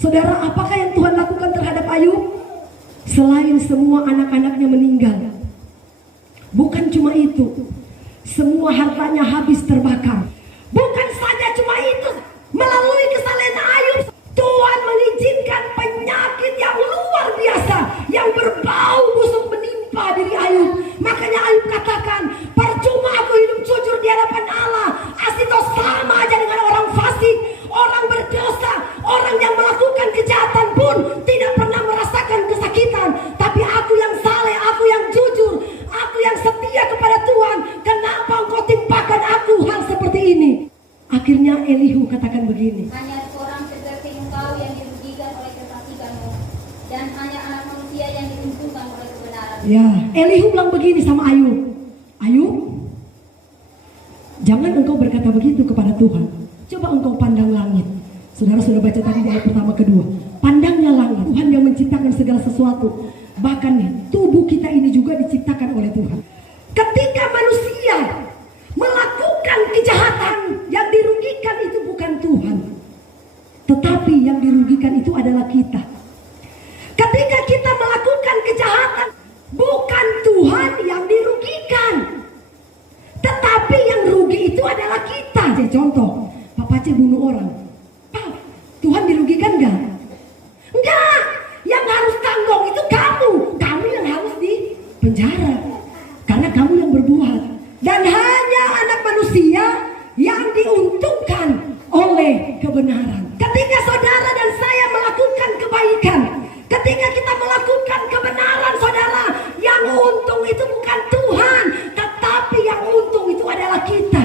Saudara, apakah yang Tuhan lakukan terhadap Ayub? Selain semua anak-anaknya meninggal, bukan cuma itu, semua hartanya habis terbakar. Bukan saja cuma itu, melalui kesalahan Ayub, Tuhan mengizinkan penyakit yang luar biasa, yang berbau busuk menimpa diri Ayub. Makanya Ayub katakan, percuma aku hidup jujur di hadapan Allah, asito sama aja dengan orang fasik, orang berdosa, orang yang melakukan kejahatan pun tidak pernah merasakan kesakitan. Tapi aku yang saleh, aku yang jujur, aku yang setia kepada Tuhan, kenapa engkau timpakan aku hal seperti ini? Akhirnya Elihu katakan begini, hanya seorang seperti engkau yang dirugikan oleh kesaksianmu, dan hanya anak manusia yang diuntungkan oleh kebenaran. Ya, Elihu bilang begini sama Ayub, Ayub, jangan engkau berkata begitu kepada Tuhan. Coba engkau pandang langit. Saudara sudah baca tadi di ayat pertama kedua. Pandangnya langit, Tuhan yang menciptakan segala sesuatu. Bahkan tubuh kita ini juga diciptakan oleh Tuhan. Ketika manusia melakukan kejahatan, yang dirugikan itu bukan Tuhan, tetapi yang dirugikan itu adalah kita. Ketika kita melakukan kejahatan, bukan Tuhan yang dirugikan, tetapi yang rugi itu adalah kita. Jadi contoh, Papa C bunuh orang, Tuhan dirugikan enggak? Enggak. Yang harus tanggung itu kamu yang harus di penjara, karena kamu yang berbuat. Dan hanya anak manusia yang diuntungkan oleh kebenaran. Ketika saudara dan saya melakukan kebaikan, ketika kita melakukan kebenaran, saudara, yang untung itu bukan Tuhan, tetapi yang untung itu adalah kita.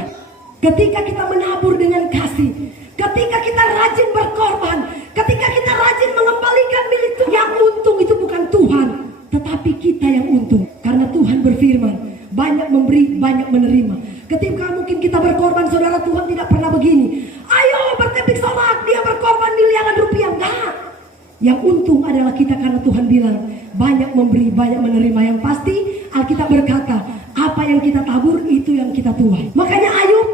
Ketika kita menabur dengan kasih, ketika kita rajin berkorban, ketika kita rajin mengembalikan milik Tuhan, yang untung itu bukan Tuhan, tetapi kita yang untung. Karena Tuhan berfirman, banyak memberi, banyak menerima. Ketika mungkin kita berkorban, saudara, Tuhan tidak pernah begini, ayo bertepik sorak, dia berkorban miliaran rupiah. Enggak. Yang untung adalah kita, karena Tuhan bilang, banyak memberi, banyak menerima. Yang pasti Alkitab berkata, apa yang kita tabur, itu yang kita tuai. Makanya Ayub,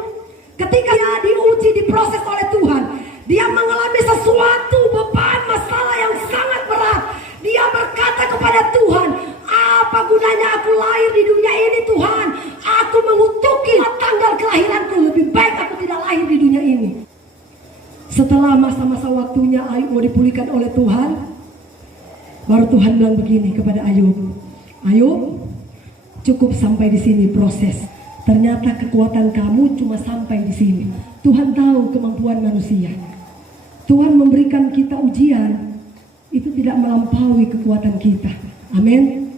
ketika dia diuji, diproses oleh Tuhan, dia mengalami sesuatu beban, masalah yang sangat berat. Dia berkata kepada Tuhan, apa gunanya aku lahir di dunia ini Tuhan? Aku mengutuki tanggal kelahiranku, lebih baik aku tidak lahir di dunia ini. Setelah masa-masa waktunya Ayub mau dipulihkan oleh Tuhan, baru Tuhan bilang begini kepada Ayub, Ayub, cukup sampai di sini proses. Ternyata kekuatan kamu cuma sampai di sini. Tuhan tahu kemampuan manusia. Tuhan memberikan kita ujian, itu tidak melampaui kekuatan kita. Amin.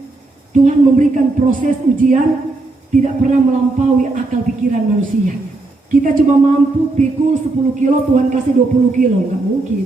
Tuhan memberikan proses ujian, tidak pernah melampaui akal pikiran manusia. Kita cuma mampu pikul 10 kilo, Tuhan kasih 20 kilo, nggak mungkin.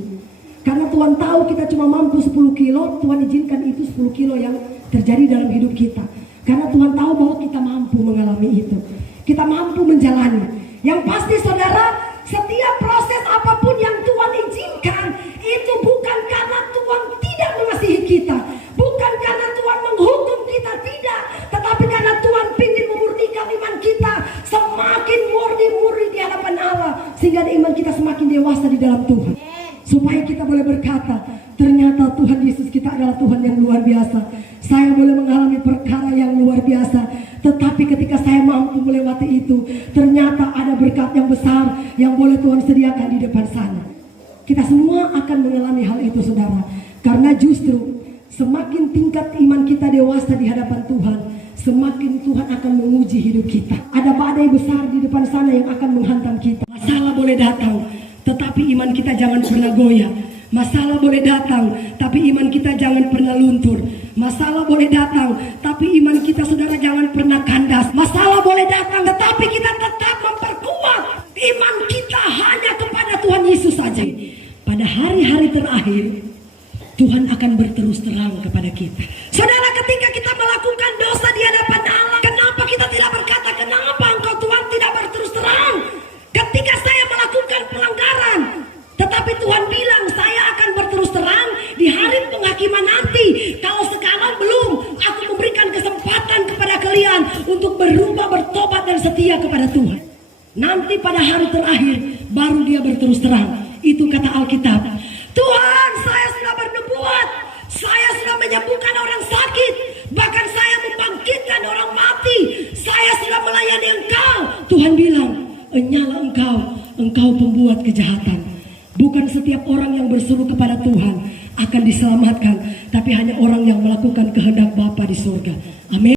Karena Tuhan tahu kita cuma mampu 10 kilo, Tuhan izinkan itu 10 kilo yang terjadi dalam hidup kita. Karena Tuhan tahu bahwa kita mampu mengalami itu, kita mampu menjalani. Yang pasti saudara, setiap proses apapun yang Tuhan izinkan, itu bukan karena Tuhan tidak mengasihi kita, bukan karena Tuhan menghukum kita, tidak, tetapi karena Tuhan ingin memurnikan iman kita, semakin murni di hadapan Allah, sehingga iman kita semakin dewasa di dalam Tuhan. Supaya kita boleh berkata, ternyata Tuhan Yesus kita adalah Tuhan yang luar biasa. Saya boleh mengalami perkara yang luar biasa, tetapi ketika saya mampu melewati itu, ternyata ada berkat yang besar yang boleh Tuhan sediakan di depan sana. Kita semua akan mengalami hal itu, saudara. Karena justru semakin tingkat iman kita dewasa di hadapan Tuhan, semakin Tuhan akan menguji hidup kita. Ada badai besar di depan sana yang akan menghantam kita. Masalah boleh datang, tetapi iman kita jangan pernah goyah. Masalah boleh datang, tapi iman kita jangan pernah luntur. Masalah boleh datang, tapi iman kita, saudara, jangan pernah kandas. Masalah boleh datang, tetapi kita tetap memperkuat iman kita hanya kepada Tuhan Yesus saja. Pada hari-hari terakhir, Tuhan akan berterus terang kepada kita. Saudara, ketika kita melakukan dosa di hadapan Allah, kenapa kita tidak berkata, kenapa engkau Tuhan tidak berterus terang? Ketika saya melakukan pelanggaran, tetapi Tuhan bilang saya akan berterus terang di hari penghakiman nanti. Kalau sekarang belum, aku memberikan kesempatan kepada kalian untuk berubah, bertobat dan setia kepada Tuhan. Nanti pada hari terakhir baru dia berterus terang. Itu kata Alkitab. Tuhan, saya menyembuhkan orang sakit, bahkan saya membangkitkan orang mati. Saya sudah melayani engkau. Tuhan bilang, enyalah engkau pembuat kejahatan. Bukan setiap orang yang berseru kepada Tuhan akan diselamatkan, tapi hanya orang yang melakukan kehendak Bapa di surga. Amin.